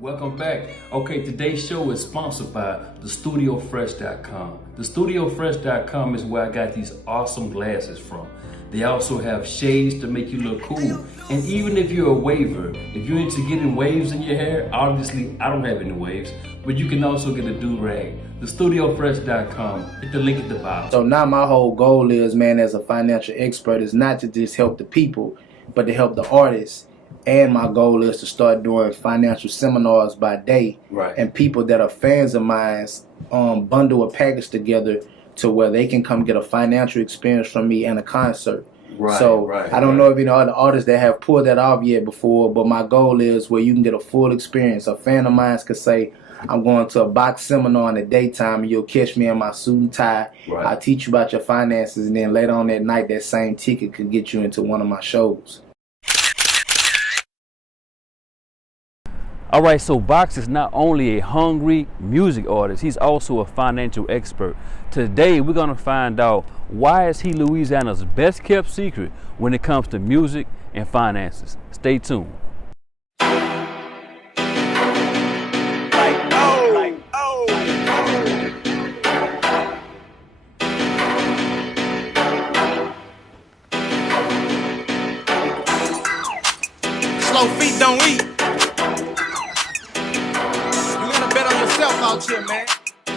Welcome back. Okay, today's show is sponsored by thestudiofresh.com. Thestudiofresh.com is where I got these awesome glasses from. They also have shades to make you look cool. And even if you're a waver, if you're into getting waves in your hair, obviously I don't have any waves, but you can also get a do-rag. Thestudiofresh.com. Hit the link at the bottom. So now my whole goal is, man, as a financial expert, is not to just help the people, but to help the artists. And my goal is to start doing financial seminars by day. Right. And people that are fans of mine bundle a package together to where they can come get a financial experience from me and a concert. Right, so I don't know if you know other artists that have pulled that off yet before, but my goal is where you can get a full experience. A fan of mine could say, I'm going to a Boxx seminar in the daytime and you'll catch me in my suit and tie. Right. I'll teach you about your finances, and then later on that night, that same ticket could get you into one of my shows. All right, so Boxx is not only a hungry music artist, he's also a financial expert. Today, we're gonna find out why is he Louisiana's best kept secret when it comes to music and finances. Stay tuned. Slow feet don't eat. Out here, man. The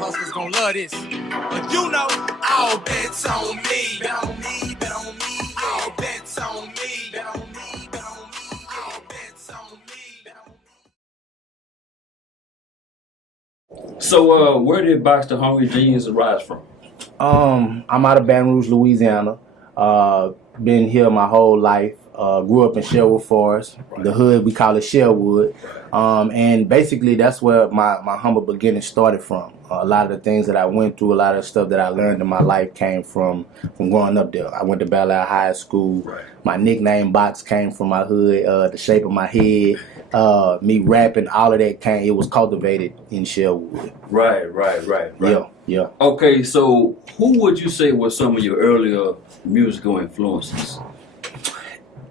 hustlers gonna love this. But you know, all bets on me. Bet on me, bet on me. All bets on me. Bet on me, bet on me. All bets on me, bet on me. So where did Boxx The Hungry Genius arise from? I'm out of Baton Rouge, Louisiana. Been here my whole life. Grew up in Sherwood Forest, the hood, we call it Sherwood. And basically that's where my humble beginnings started from. A lot of the things that I went through, a lot of the stuff that I learned in my life came from growing up there. I went to Bel Air High School. Right. My nickname Boxx came from my hood, the shape of my head, me rapping, all of that came, it was cultivated in Sherwood. Right. Yeah. Okay, so who would you say were some of your earlier musical influences?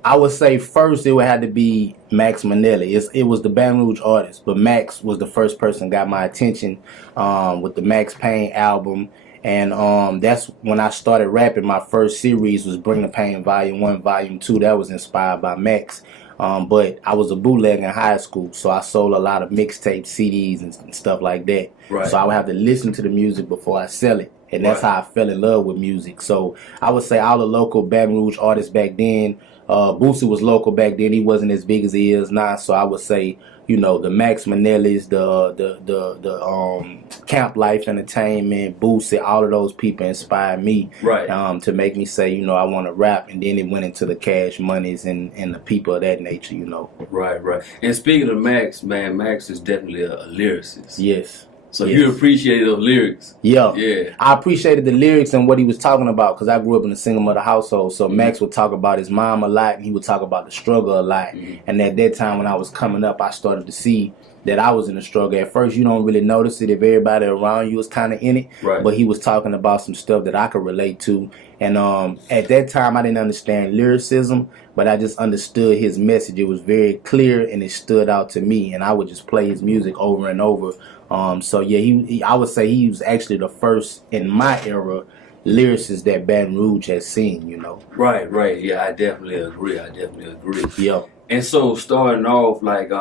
I would say first it would have to be Max Manelli. It was the Baton Rouge artist, but Max was the first person that got my attention with the Max Payne album. And that's when I started rapping. My first series was Bring the Pain Volume 1, Volume 2. That was inspired by Max. But I was a bootlegger in high school, so I sold a lot of mixtape CDs and stuff like that. Right. So I would have to listen to the music before I sell it. And that's how I fell in love with music. So I would say all the local Baton Rouge artists back then, Boosie was local back then. He wasn't as big as he is now. So I would say, you know, the Max Manellis, the Camp Life Entertainment, Boosie, all of those people inspired me to make me say, you know, I want to rap. And then it went into the Cash Monies and the people of that nature, you know. Right. And speaking of Max, man, Max is definitely a lyricist. Yes. So you appreciated those lyrics? Yeah. Yeah. I appreciated the lyrics and what he was talking about because I grew up in a single mother household. So Max would talk about his mom a lot and he would talk about the struggle a lot. And at that time when I was coming up, I started to see that I was in a struggle. At first, you don't really notice it if everybody around you is kind of in it. Right. But he was talking about some stuff that I could relate to. And at that time, I didn't understand lyricism, but I just understood his message. It was very clear and it stood out to me. And I would just play his music over and over. So yeah, I would say he was actually the first in my era lyricist that Baton Rouge has seen, you know. Right. Yeah, I definitely agree. Yeah. And so starting off, like,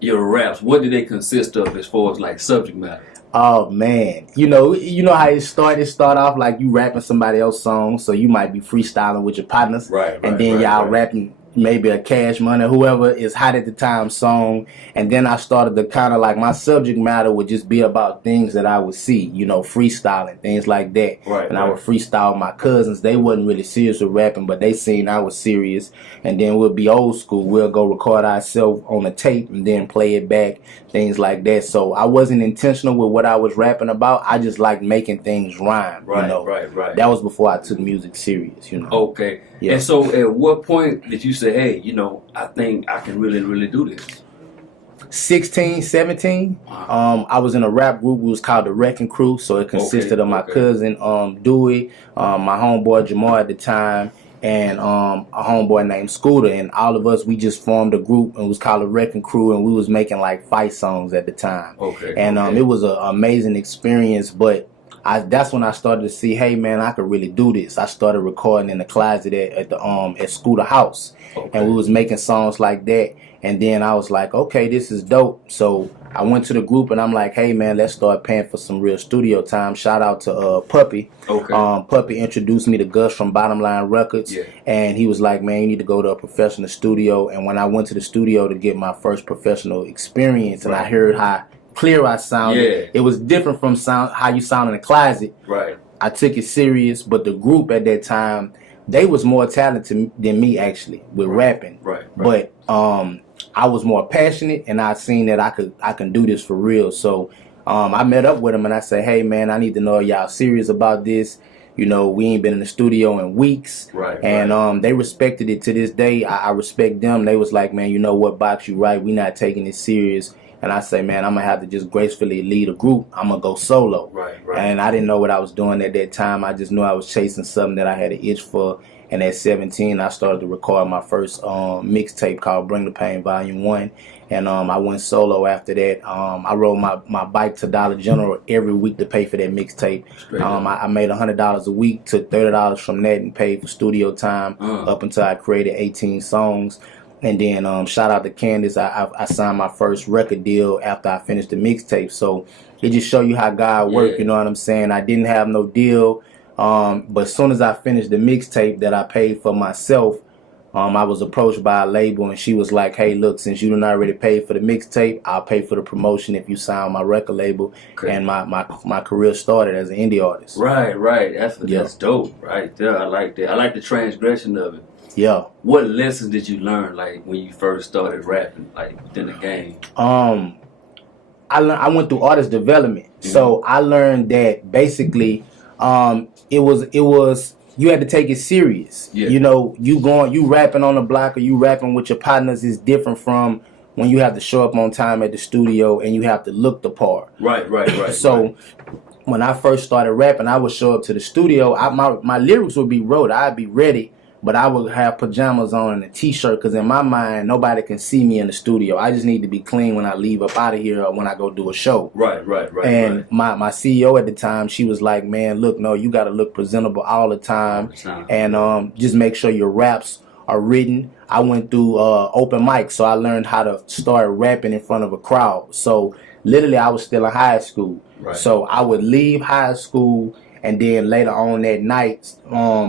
your raps, what did they consist of as far as like subject matter? Oh man, you know how it started. Start off like you rapping somebody else's song, so you might be freestyling with your partners, and then y'all rapping maybe a Cash Money, whoever is hot at the time song. And then I started to kind of like my subject matter would just be about things that I would see, you know, freestyling, things like that. And I would freestyle my cousins. They wasn't really serious with rapping, but they seen I was serious. And then we'll be old school. We'll go record ourselves on a tape and then play it back, things like that. So I wasn't intentional with what I was rapping about. I just liked making things rhyme, you know. That was before I took music serious, you know. Okay. Yeah. And so at what point did you say, hey, you know, I think I can really do this? 16, 17. I was in a rap group. It was called the Wrecking Crew. So it consisted of my cousin, Dewey, my homeboy Jamar at the time, and a homeboy named Scooter, and all of us, we just formed a group, and it was called a Wrecking Crew, and we was making like fight songs at the time. Okay. And it was an amazing experience, but that's when I started to see, hey man, I could really do this. I started recording in the closet at Scooter house, and we was making songs like that. And then I was like, okay, this is dope. So I went to the group and I'm like, hey man, let's start paying for some real studio time. Shout out to Puppy. Okay. Puppy introduced me to Gus from Bottom Line Records, and he was like, man, you need to go to a professional studio. And when I went to the studio to get my first professional experience, and I heard how clear I sounded, it was different from how you sound in the closet. Right. I took it serious, but the group at that time, they was more talented than me actually with rapping. Right. But I was more passionate, and I seen that I can do this for real. So I met up with them and I said, hey man, I need to know y'all serious about this. You know, we ain't been in the studio in weeks. Right. And they respected it to this day. I respect them. They was like, man, you know what, Boxx, you right. We not taking it serious. And I say, man, I'm going to have to just gracefully lead a group. I'm going to go solo. Right. And I didn't know what I was doing at that time. I just knew I was chasing something that I had an itch for. And at 17, I started to record my first mixtape called Bring the Pain Volume 1. And I went solo after that. I rode my bike to Dollar General every week to pay for that mixtape. I made $100 a week, took $30 from that and paid for studio time up until I created 18 songs. And then shout out to Candace, I signed my first record deal after I finished the mixtape. So it just show you how God worked, you know what I'm saying? I didn't have no deal, but as soon as I finished the mixtape that I paid for myself, I was approached by a label, and she was like, hey, look, since you done already paid for the mixtape, I'll pay for the promotion if you sign my record label. And my career started as an indie artist. Right. That's dope right there. I like that. I like the transgression of it. Yeah. What lessons did you learn, like, when you first started rapping, like, within the game? I went through artist development. So I learned that basically it was you had to take it serious. You know, you rapping on the block or you rapping with your partners is different from when you have to show up on time at the studio and you have to look the part. Right. So when I first started rapping, I would show up to the studio. My lyrics would be wrote. I'd be ready. But I would have pajamas on and a t-shirt, because in my mind, nobody can see me in the studio. I just need to be clean when I leave up out of here or when I go do a show. Right. And my CEO at the time, she was like, man, look, no, you got to look presentable all the time. And just make sure your raps are written. I went through open mic, so I learned how to start rapping in front of a crowd. So literally, I was still in high school. So I would leave high school, and then later on that night,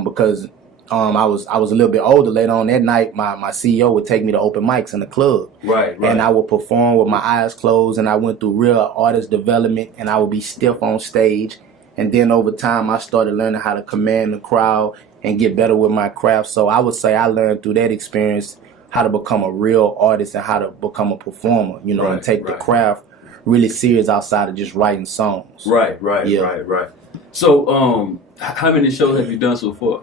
because I was a little bit older. Later on that night, my CEO would take me to open mics in the club. Right. And I would perform with my eyes closed, and I went through real artist development, and I would be stiff on stage. And then over time, I started learning how to command the crowd and get better with my craft. So I would say I learned through that experience how to become a real artist and how to become a performer, you know, and take the craft really serious outside of just writing songs. Right. So how many shows have you done so far?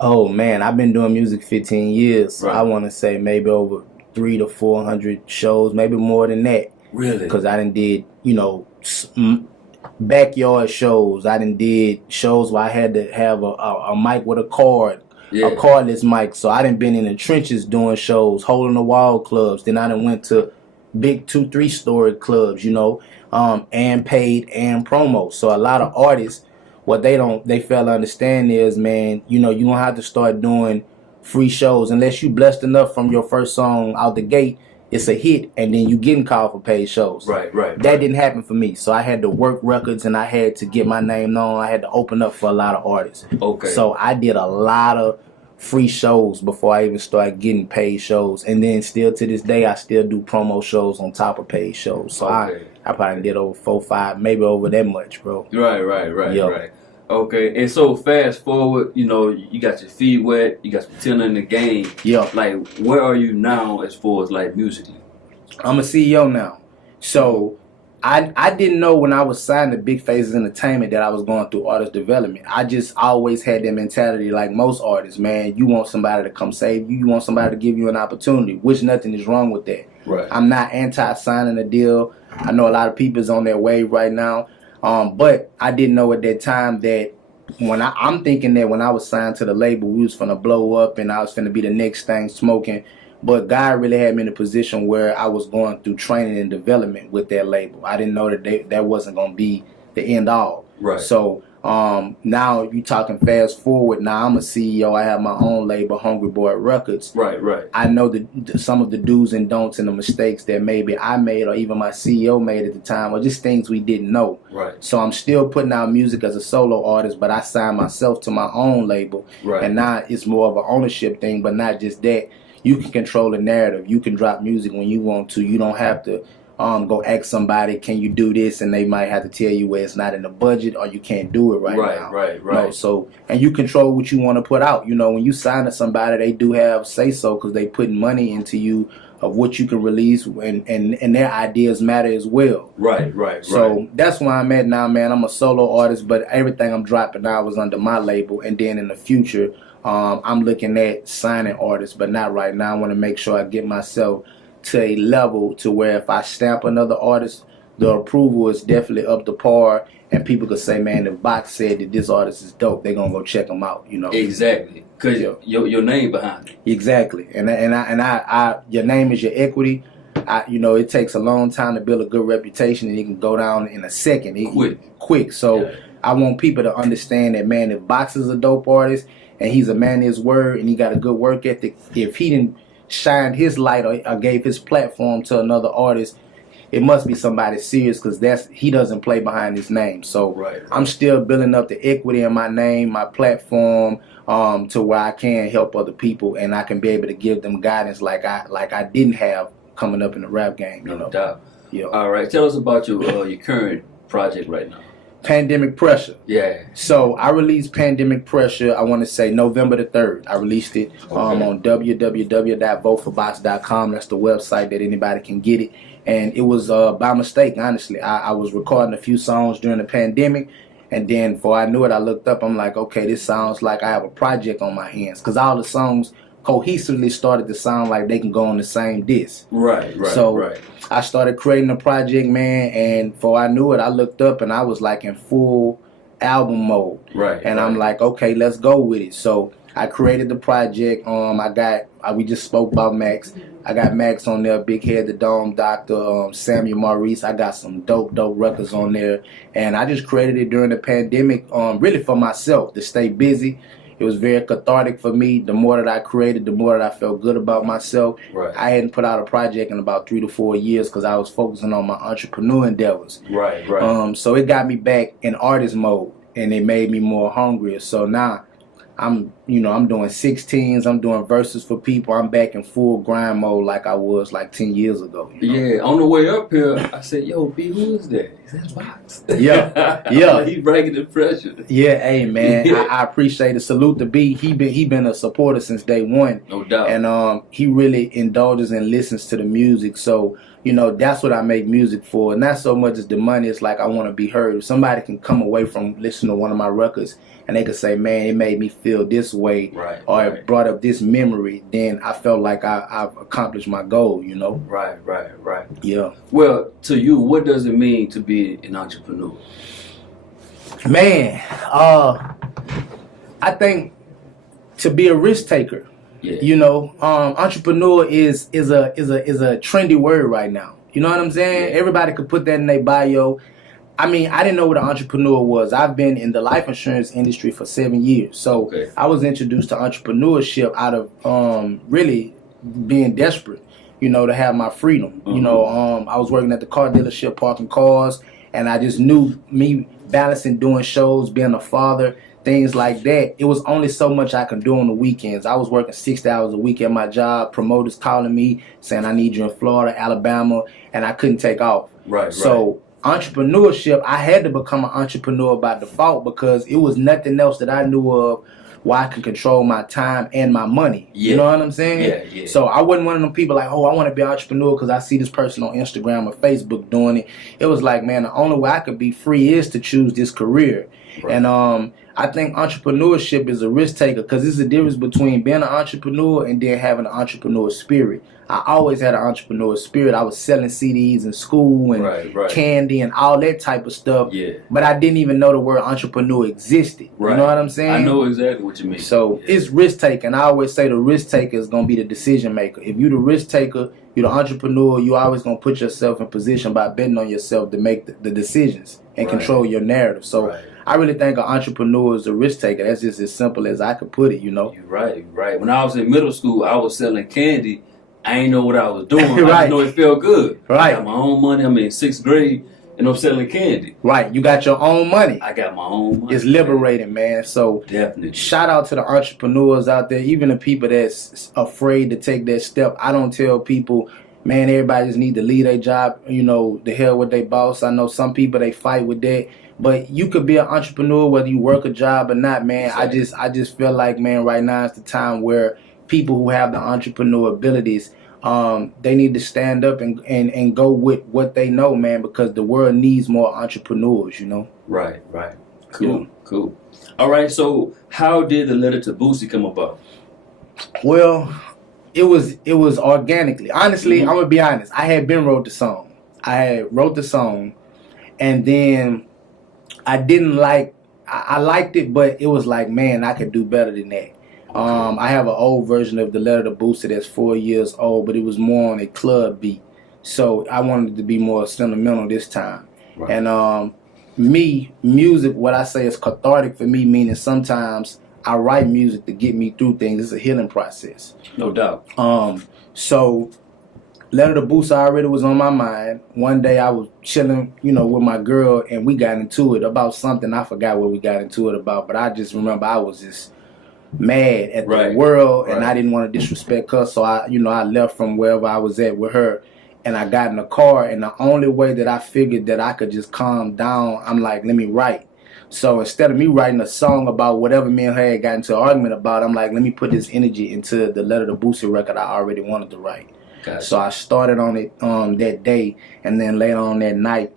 Oh man, I've been doing music 15 years. So I want to say maybe over 300 to 400 shows, maybe more than that. Really? Because I done did, you know, backyard shows. I done did shows where I had to have a mic with a cord, a cordless mic. So I done been in the trenches doing shows, hole in the wall clubs. Then I done went to big 2-3 story clubs, you know, and paid and promo. So a lot of artists, what they fail to understand is, man, you know, you don't have to start doing free shows unless you blessed enough from your first song out the gate. It's a hit, and then you getting called for paid shows. That didn't happen for me. So I had to work records, and I had to get my name known. I had to open up for a lot of artists. So I did a lot of free shows before I even started getting paid shows. And then still to this day, I still do promo shows on top of paid shows. So I probably did over 4, 5, maybe over that much, bro. Right. Okay, and so fast forward, you know, you got your feet wet, you got some talent in the game. Like, where are you now as far as, like, musically? I'm a CEO now. So I didn't know when I was signed to Big Faces Entertainment that I was going through artist development. I just always had that mentality, like most artists, man. You want somebody to come save you. You want somebody to give you an opportunity, which nothing is wrong with that. I'm not anti-signing a deal. I know a lot of people is on their wave right now. But I didn't know at that time that I'm thinking that when I was signed to the label, we was finna blow up and I was finna be the next thing smoking. But God really had me in a position where I was going through training and development with that label. I didn't know that that wasn't going to be the end all. Right. So now you talking fast forward. Now I'm a CEO. I have my own label, Hungry Boy Records. Right, right. I know some of the do's and don'ts and the mistakes that maybe I made or even my CEO made at the time, or just things we didn't know. Right. So I'm still putting out music as a solo artist, but I signed myself to my own label. Right. And now it's more of an ownership thing, but not just that. You can control the narrative. You can drop music when you want to. You don't have to go ask somebody, can you do this? And they might have to tell you where it's not in the budget or you can't do it right now. Right. You know, so, and you control what you want to put out. You know, when you sign to somebody, they do have say-so because they putting money into you of what you can release, and their ideas matter as well. Right. So that's where I'm at now, man. I'm a solo artist, but everything I'm dropping now is under my label. And then in the future, I'm looking at signing artists, but not right now. I want to make sure I get myself to a level to where if I stamp another artist, the approval is definitely up to par, and people could say, man, if Boxx said that this artist is dope, they're gonna go check him out, you know. Exactly, because your name behind it. Exactly, and I your name is your equity. You know, it takes a long time to build a good reputation, and it can go down in a second. Quick. So I want people to understand that, man, if Boxx is a dope artist and he's a man of his word and he got a good work ethic, if he didn't shine his light or gave his platform to another artist, it must be somebody serious, because he doesn't play behind his name. So I'm still building up the equity in my name, my platform, to where I can help other people and I can be able to give them guidance like I didn't have coming up in the rap game. You know? No doubt. Yeah. All right, tell us about your current project right now. Pandemic Pressure. Yeah. So I released Pandemic Pressure, I want to say November the 3rd. I released it on www.voteforboxx.com. That's the website that anybody can get it. And it was by mistake, honestly. I was recording a few songs during the pandemic, and then before I knew it, I looked up. I'm like, okay, this sounds like I have a project on my hands, because all the songs cohesively started to sound like they can go on the same disc. Right. So I started creating a project, man, and before I knew it, I looked up and I was like in full album mode. And I'm like, okay, let's go with it. So I created the project. We just spoke about Max. I got Max on there, Big Head, the Dome Doctor, Samuel Maurice. I got some dope records on there, and I just created it during the pandemic, really for myself, to stay busy. It was very cathartic for me. The more that I created, the more that I felt good about myself. I hadn't put out a project in about 3 to 4 years because I was focusing on my entrepreneur endeavors. So it got me back in artist mode, and it made me more hungrier. So now I'm doing 16s, I'm doing verses for people. I'm back in full grind mode like I was like 10 years ago. You know? Yeah, on the way up here, I said, yo, B, who is that? Is that Boxx? Yeah. He bragging the pressure. Yeah, hey, man, I appreciate it. Salute to B. He been a supporter since day one. No doubt. And he really indulges and listens to the music. So, you know, that's what I make music for. Not so much as the money. It's like I want to be heard. If somebody can come away from listening to one of my records and they can say, man, it made me feel this way, or it brought up this memory, then I felt like I've accomplished my goal, you know? Right. Yeah. Well, to you, what does it mean to be an entrepreneur? Man, I think to be a risk taker. You know, entrepreneur is a trendy word right now. You know what I'm saying? Everybody could put that in their bio. I mean, I didn't know what an entrepreneur was. I've been in the life insurance industry for 7 years. So I was introduced to entrepreneurship out of really being desperate, you know, to have my freedom. You know, I was working at the car dealership parking cars, and I just knew me balancing doing shows, being a father, things like that. It was only so much I could do on the weekends. I was working 60 hours a week at my job, promoters calling me saying I need you in Florida, Alabama, and I couldn't take off. So entrepreneurship, I had to become an entrepreneur by default because it was nothing else that I knew of where I can control my time and my money. You know what I'm saying? So I wasn't one of them people like, oh, I want to be an entrepreneur because I see this person on Instagram or Facebook doing it. It was like, man, the only way I could be free is to choose this career. Right. And I think entrepreneurship is a risk taker because there's a difference between being an entrepreneur and then having an entrepreneur spirit. I always had an entrepreneur spirit. I was selling CDs in school and candy and all that type of stuff. Yeah. But I didn't even know the word entrepreneur existed. Right. You know what I'm saying? I know exactly what you mean. So it's risk taking. I always say the risk taker is going to be the decision maker. If you're the risk taker, you're the entrepreneur, you're always going to put yourself in position by betting on yourself to make the decisions and control your narrative. So I really think an entrepreneur is a risk taker. That's just as simple as I could put it, you know? You're right. When I was in middle school, I was selling candy. I ain't know what I was doing. I just know it felt good. I got my own money. I'm in 6th grade, and I'm selling candy. Right. You got your own money. I got my own money. It's liberating, man. So definitely. Shout out to the entrepreneurs out there, even the people that's afraid to take that step. I don't tell people, man, everybody just need to leave their job, you know, the hell with their boss. I know some people, they fight with that. But you could be an entrepreneur whether you work a job or not, man. Exactly. I just feel like, man, right now is the time where people who have the entrepreneur abilities, they need to stand up and go with what they know, man, because the world needs more entrepreneurs, you know? Right. Cool. All right, so how did the letter to Boosie come about? Well, it was organically. Honestly, I'm going to be honest. I had been wrote the song. And then I liked it, but it was like, man, I could do better than that. I have an old version of the letter to Boosie that's 4 years old, but it was more on a club beat. So I wanted it to be more sentimental this time. Right. And music, what I say is cathartic for me, meaning sometimes I write music to get me through things. It's a healing process. No doubt. So letter to Boosie already was on my mind. One day I was chilling, you know, with my girl, and we got into it about something. I forgot what we got into it about, but I just remember I was just mad at the world, and I didn't want to disrespect her, so I left from wherever I was at with her, and I got in the car, and the only way that I figured that I could just calm down, I'm like, let me write. So instead of me writing a song about whatever me and her had got into an argument about, I'm like, let me put this energy into the letter to Boosie record I already wanted to write. Gotcha. So I started on it that day, and then later on that night,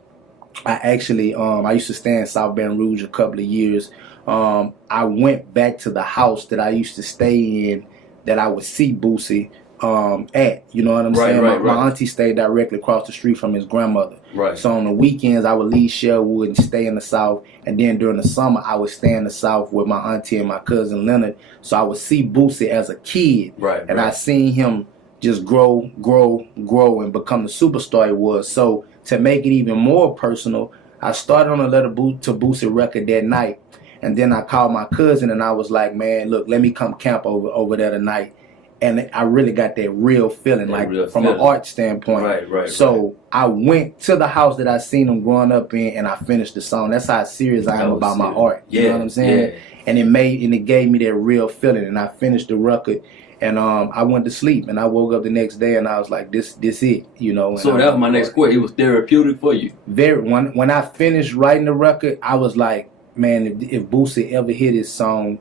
I actually I used to stay in South Baton Rouge a couple of years. I went back to the house that I used to stay in that I would see Boosie at. You know what I'm saying? My auntie stayed directly across the street from his grandmother. Right. So on the weekends, I would leave Sherwood and stay in the South. And then during the summer, I would stay in the South with my auntie and my cousin Leonard. So I would see Boosie as a kid. And I seen him just grow and become the superstar he was. So to make it even more personal, I started on a letter to Boosie record that night. And then I called my cousin and I was like, man, look, let me come camp over there tonight. And I really got that real feeling, from an art standpoint. So I went to the house that I seen him growing up in, and I finished the song. That's how serious I am about my art. You know what I'm saying? And it gave me that real feeling. And I finished the record, and I went to sleep. And I woke up the next day, and I was like, this it, you know. So that was my next question. It was therapeutic for you. When I finished writing the record, I was like, man, if Boosie ever hear this song,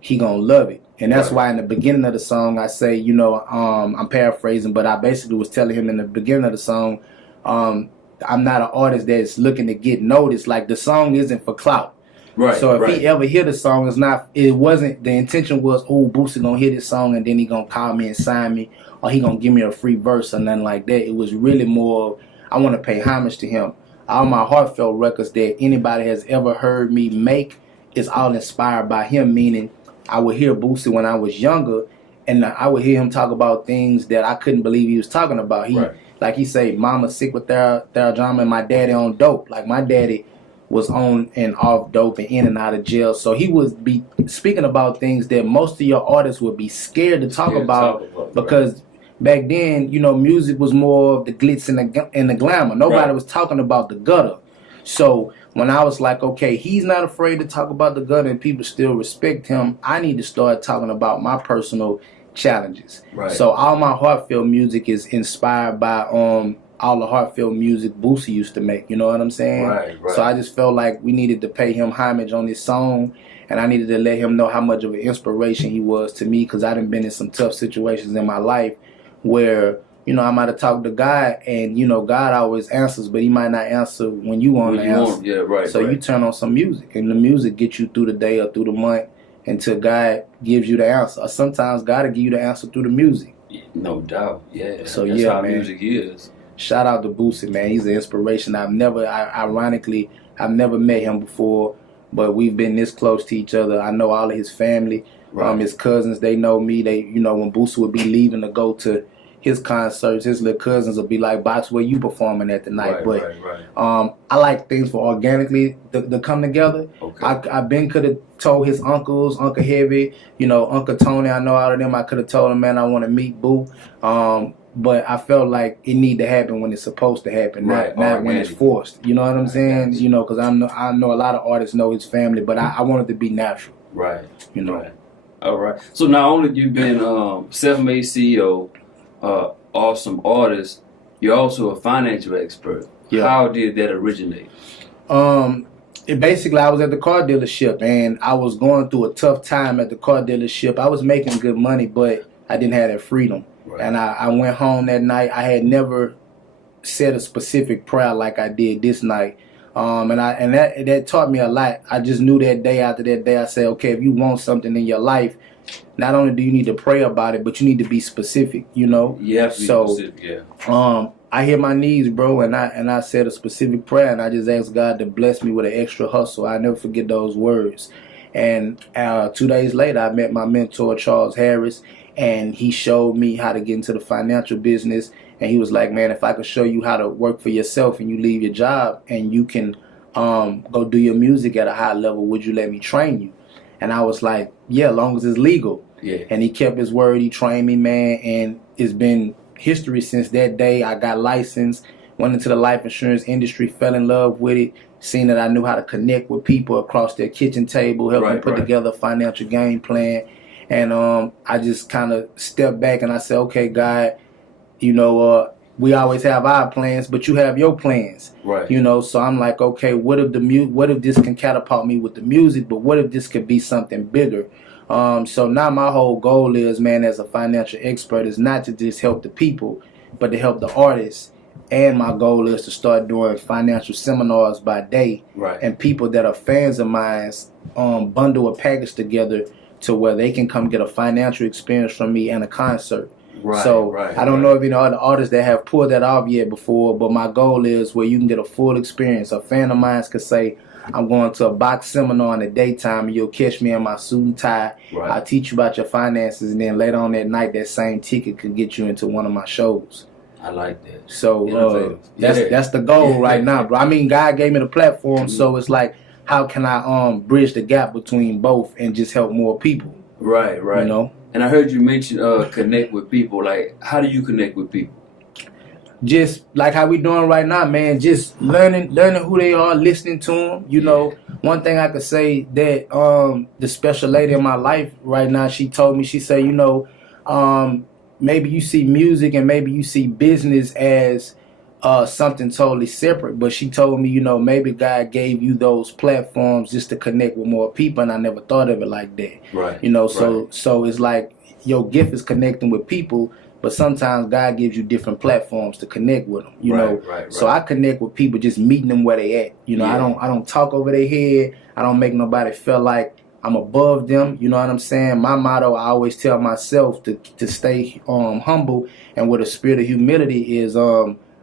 he gonna love it. And that's why in the beginning of the song I say, you know, I'm paraphrasing, but I basically was telling him in the beginning of the song, I'm not an artist that's looking to get noticed. Like, the song isn't for clout. So if he ever hear the song, the intention was, oh, Boosie gonna hear this song and then he gonna call me and sign me, or he gonna give me a free verse or nothing like that. It was really more, I want to pay homage to him. All my heartfelt records that anybody has ever heard me make is all inspired by him, meaning I would hear Boosie when I was younger, and I would hear him talk about things that I couldn't believe he was talking about. Like he say, mama sick with Theradrama and my daddy on dope. Like, my daddy was on and off dope and in and out of jail. So he would be speaking about things that most of your artists would be scared to talk about because back then, you know, music was more of the glitz and the glamour. Nobody was talking about the gutter. So when I was like, okay, he's not afraid to talk about the gutter and people still respect him, I need to start talking about my personal challenges. So all my heartfelt music is inspired by all the heartfelt music Boosie used to make. You know what I'm saying? So I just felt like we needed to pay him homage on this song, and I needed to let him know how much of an inspiration he was to me, because I done been in some tough situations in my life where, you know, I might have talked to God, and you know, God always answers, but He might not answer when you want to answer. Yeah, right. So you turn on some music, and the music gets you through the day or through the month until God gives you the answer. Or sometimes God will give you the answer through the music. No doubt. Yeah. So that's yeah, how man. music is. Shout out to Boosie, man. He's an inspiration. Ironically, I've never met him before, but we've been this close to each other. I know all of his family, his cousins. They know me. They, you know, when Boosie would be leaving to go to his concerts, his little cousins would be like, "Boxx, where you performing at tonight?" I like things for organically to come together. Okay. I been could have told his uncles, Uncle Heavy, you know, Uncle Tony. I know all of them. I could have told them, man, I want to meet Boo. But I felt like it need to happen when it's supposed to happen, not when it's forced. You know what I'm saying? You know, because I know a lot of artists know his family, but I want it to be natural. Right. You know. Right. All right. So not only you've been self-made CEO, awesome artist, you're also a financial expert. Yeah. How did that originate? Basically, I was at the car dealership, and I was going through a tough time at the car dealership. I was making good money, but I didn't have that freedom. Right. And I went home that night. I had never said a specific prayer like I did this night. And that taught me a lot. I just knew that day after that day, I said, okay, if you want something in your life, not only do you need to pray about it, but you need to be specific, you know? Yeah, specific, yeah. I hit my knees, bro, and I said a specific prayer, and I just asked God to bless me with an extra hustle. I never forget those words. And 2 days later, I met my mentor, Charles Harris, and he showed me how to get into the financial business. And he was like, man, if I could show you how to work for yourself and you leave your job and you can go do your music at a high level, would you let me train you? And I was like, yeah, as long as it's legal. Yeah. And he kept his word. He trained me, man. And it's been history since that day. I got licensed, went into the life insurance industry, fell in love with it, seen that I knew how to connect with people across their kitchen table, help them put together a financial game plan. And I just kind of stepped back and I said, okay, God, you know, we always have our plans, but you have your plans. Right. You know, so I'm like, okay, what if this can catapult me with the music, but what if this could be something bigger? So now my whole goal is, man, as a financial expert, is not to just help the people, but to help the artists. And my goal is to start doing financial seminars by day. Right. And people that are fans of mine bundle a package together to where they can come get a financial experience from me and a concert. Right, so I don't know if you know other artists that have pulled that off yet before, but my goal is where you can get a full experience. A fan of mine could say, I'm going to a Boxx seminar in the daytime and you'll catch me in my suit and tie. Right. I'll teach you about your finances, and then later on that night, that same ticket could get you into one of my shows. I like that. So that's the goal right now, bro. I mean, God gave me the platform, so it's like, how can I bridge the gap between both and just help more people? Right. You know? And I heard you mention connect with people. Like, how do you connect with people? Just like how we doing right now, man. Just learning who they are, listening to them. You know, one thing I could say that the special lady in my life right now, she told me, she said, you know, maybe you see music and maybe you see business as something totally separate, but she told me, you know, maybe God gave you those platforms just to connect with more people, and I never thought of it like that. Right. You know, so it's like your gift is connecting with people, but sometimes God gives you different platforms to connect with them. You know, so I connect with people just meeting them where they at. You know, I don't talk over their head. I don't make nobody feel like I'm above them. You know what I'm saying? My motto, I always tell myself to stay humble, and with a spirit of humility is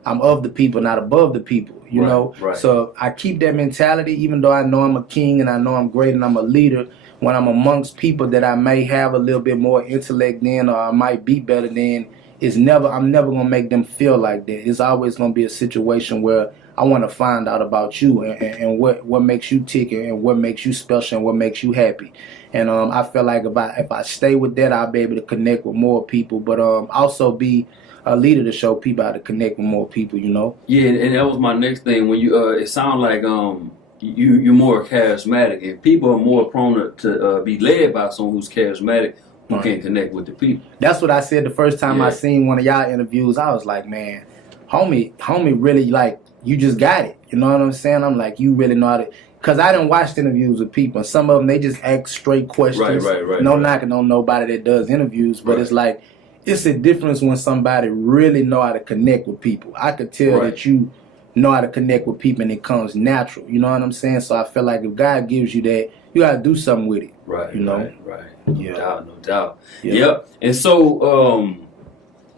I'm of the people, not above the people, you know? Right. So I keep that mentality, even though I know I'm a king and I know I'm great and I'm a leader. When I'm amongst people that I may have a little bit more intellect than, or I might be better than, I'm never going to make them feel like that. It's always going to be a situation where I want to find out about you and what makes you tick and what makes you special and what makes you happy. And I feel like if I stay with that, I'll be able to connect with more people, but also be a leader to show people how to connect with more people, you know? Yeah, and that was my next thing. When you, it sounds like you're more charismatic, and people are more prone to be led by someone who's charismatic who can connect with the people. That's what I said the first time I seen one of y'all interviews. I was like, man, homie really, like, you just got it. You know what I'm saying? I'm like, you really know how to, because I done watched interviews with people, and some of them, they just ask straight questions. Right. No knocking on nobody that does interviews, but it's like, it's a difference when somebody really know how to connect with people. I could tell that you know how to connect with people and it comes natural. You know what I'm saying? So I feel like if God gives you that, you gotta do something with it. Right. You know? Right. Yeah. No doubt. Yep. And so,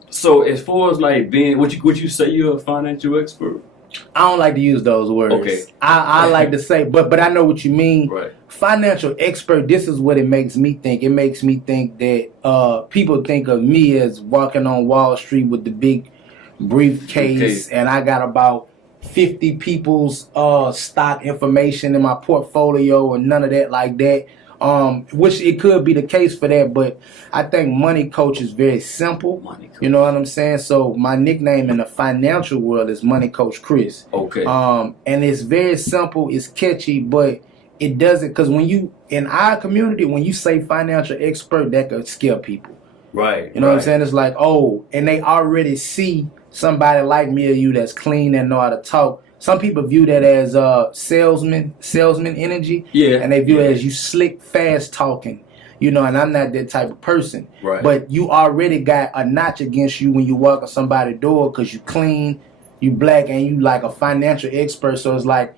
so as far as like being, would you say you're a financial expert? I don't like to use those words. Okay. I like to say, but I know what you mean. Right. Financial expert, this is what it makes me think. It makes me think that people think of me as walking on Wall Street with the big briefcase and I got about 50 people's stock information in my portfolio or none of that like that. Which it could be the case for that, but I think Money Coach is very simple. Money Coach. You know what I'm saying? So my nickname in the financial world is Money Coach Chris. Okay. And it's very simple, it's catchy, but it doesn't, because when you, in our community, when you say financial expert, that could scare people. Right. You know what I'm saying? It's like, oh, and they already see somebody like me or you that's clean and know how to talk. Some people view that as salesman energy. Yeah. And they view it as you slick, fast talking. You know, and I'm not that type of person. Right. But you already got a notch against you when you walk on somebody's door because you clean, you black, and you like a financial expert. So it's like,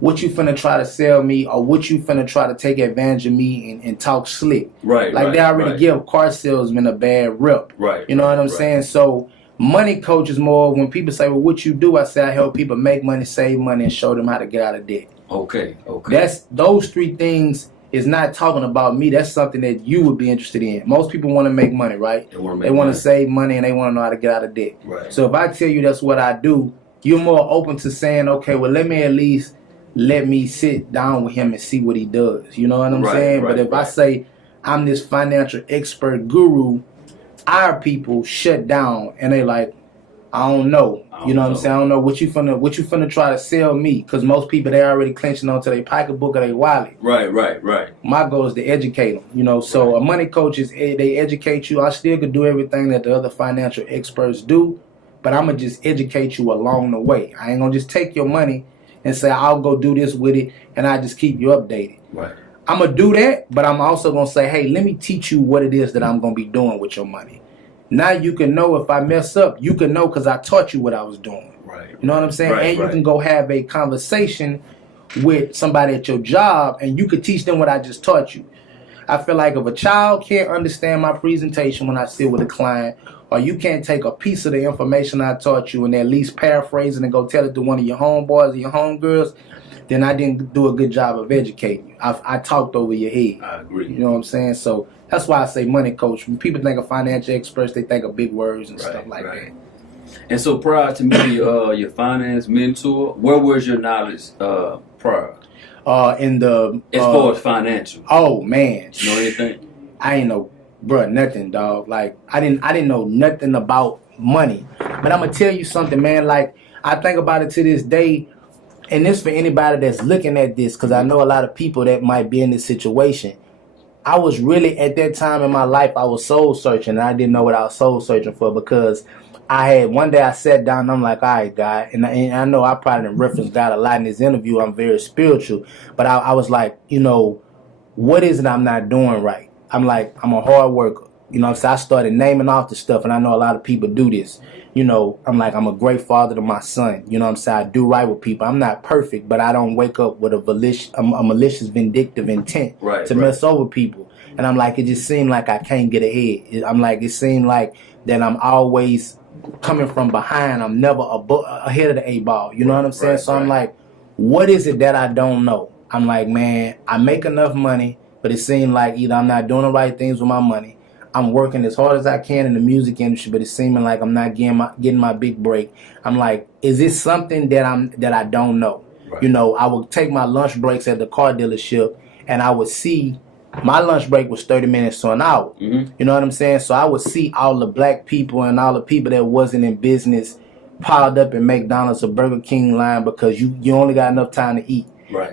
what you finna try to sell me or what you finna try to take advantage of me and talk slick. Right. Like they already give car salesmen a bad rep. Right. You know what I'm saying? So Money Coach is more when people say, well, what you do? I say I help people make money, save money, and show them how to get out of debt. Okay. That's those three things is not talking about me. That's something that you would be interested in. Most people want to make money, right? They want to save money and they want to know how to get out of debt. Right. So if I tell you that's what I do, you're more open to saying, okay, well, let me sit down with him and see what he does. You know what I'm saying? But if I say I'm this financial expert guru, our people shut down and they like, I don't know. You know what I'm saying? I don't know what you finna try to sell me, because most people, they already clenching onto their pocketbook or their wallet. Right. My goal is to educate them. You know, so a Money Coach is they educate you. I still could do everything that the other financial experts do, but I'm gonna just educate you along the way. I ain't gonna just take your money and say I'll go do this with it and I just keep you updated. Right. I'm gonna do that, but I'm also gonna say, hey, let me teach you what it is that I'm gonna be doing with your money. Now you can know if I mess up, you can know because I taught you what I was doing. Right. You know what I'm saying? You can go have a conversation with somebody at your job and you could teach them what I just taught you. I feel like if a child can't understand my presentation when I sit with a client, or you can't take a piece of the information I taught you and at least paraphrase it and go tell it to one of your homeboys or your homegirls, then I didn't do a good job of educating you. I talked over your head. I agree. You know what I'm saying? So that's why I say Money Coach. When people think of financial experts, they think of big words and stuff like that. And so prior to me, your finance mentor, where was your knowledge prior? In the as far as financial. Oh man. You know anything? I ain't know, bruh, nothing, dog. Like I didn't know nothing about money. But I'm gonna tell you something, man. Like I think about it to this day. And this for anybody that's looking at this, because I know a lot of people that might be in this situation. I was really, at that time in my life, I was soul searching, and I didn't know what I was soul searching for, because one day I sat down and I'm like, all right, God, and I know I probably didn't reference God a lot in this interview. I'm very spiritual, but I was like, you know, what is it I'm not doing right? I'm like, I'm a hard worker. You know, so I started naming off the stuff, and I know a lot of people do this. You know, I'm like, I'm a great father to my son. You know what I'm saying? I do right with people. I'm not perfect, but I don't wake up with a malicious, vindictive intent to mess over people. And I'm like, it just seemed like I can't get ahead. I'm like, it seemed like that I'm always coming from behind. I'm never ahead of the A-ball. You know what I'm saying? So I'm like, what is it that I don't know? I'm like, man, I make enough money, but it seemed like either I'm not doing the right things with my money. I'm working as hard as I can in the music industry, but it's seeming like I'm not getting my big break. I'm like, is this something that I don't know? Right. You know, I would take my lunch breaks at the car dealership, and I would see my lunch break was 30 minutes to an hour. Mm-hmm. You know what I'm saying? So I would see all the black people and all the people that wasn't in business piled up in McDonald's or Burger King line because you only got enough time to eat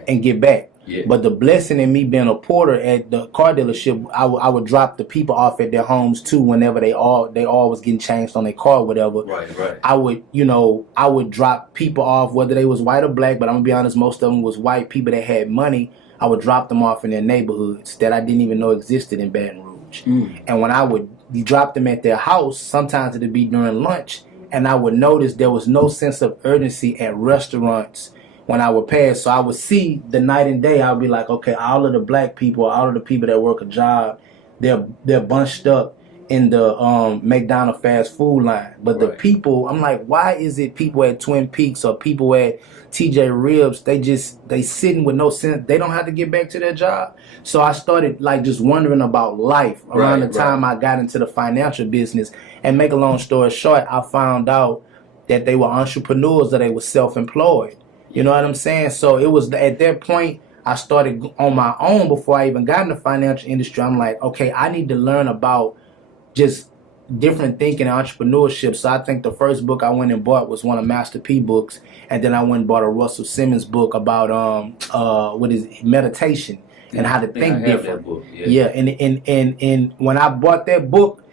and get back. Yeah. But the blessing in me being a porter at the car dealership, I would drop the people off at their homes too whenever they all was getting changed on their car or whatever. Right. I would drop people off whether they was white or black, but I'm gonna be honest, most of them was white people that had money. I would drop them off in their neighborhoods that I didn't even know existed in Baton Rouge. sandwich. And when I would drop them at their house, sometimes it'd be during lunch, and I would notice there was no sense of urgency at restaurants when I would pass. So I would see the night and day. I would be like, okay, all of the black people, all of the people that work a job, they're bunched up in the McDonald's fast food line. But the people, I'm like, why is it people at Twin Peaks or people at TJ Ribs, they sitting with no sense, they don't have to get back to their job? So I started like just wondering about life around the time I got into the financial business. And make a long story short, I found out that they were entrepreneurs, that they were self-employed. You know what I'm saying? So it was at that point I started on my own. Before I even got in the financial industry, I'm like, okay, I need to learn about just different thinking and entrepreneurship. So I think the first book I went and bought was one of Master P books, and then I went and bought a Russell Simmons book about meditation and how to think different. And when I bought that book,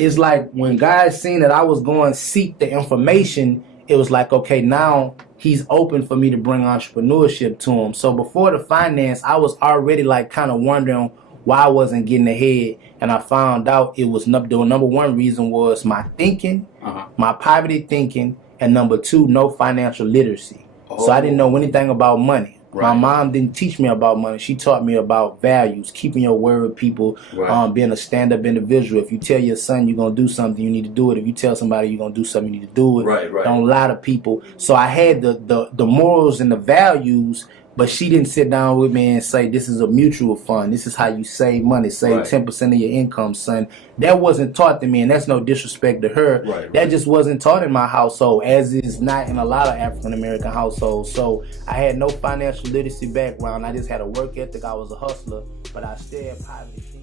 it's like when guys seen that I was going to seek the information, it was like, okay, now he's open for me to bring entrepreneurship to him. So before the finance, I was already like kind of wondering why I wasn't getting ahead. And I found out it was the number one reason was my thinking, my poverty thinking, and number two, no financial literacy. So I didn't know anything about money. My mom didn't teach me about money. She taught me about values, keeping your word with people, being a stand-up individual. If you tell your son you're going to do something, you need to do it. If you tell somebody you're going to do something, you need to do it. Don't lie to people. So I had the morals and the values, but she didn't sit down with me and say, this is a mutual fund. This is how you save money. Save 10% of your income, son. That wasn't taught to me, and that's no disrespect to her. That just wasn't taught in my household, as is not in a lot of African-American households. So I had no financial literacy background. I just had a work ethic. I was a hustler, but I still had poverty.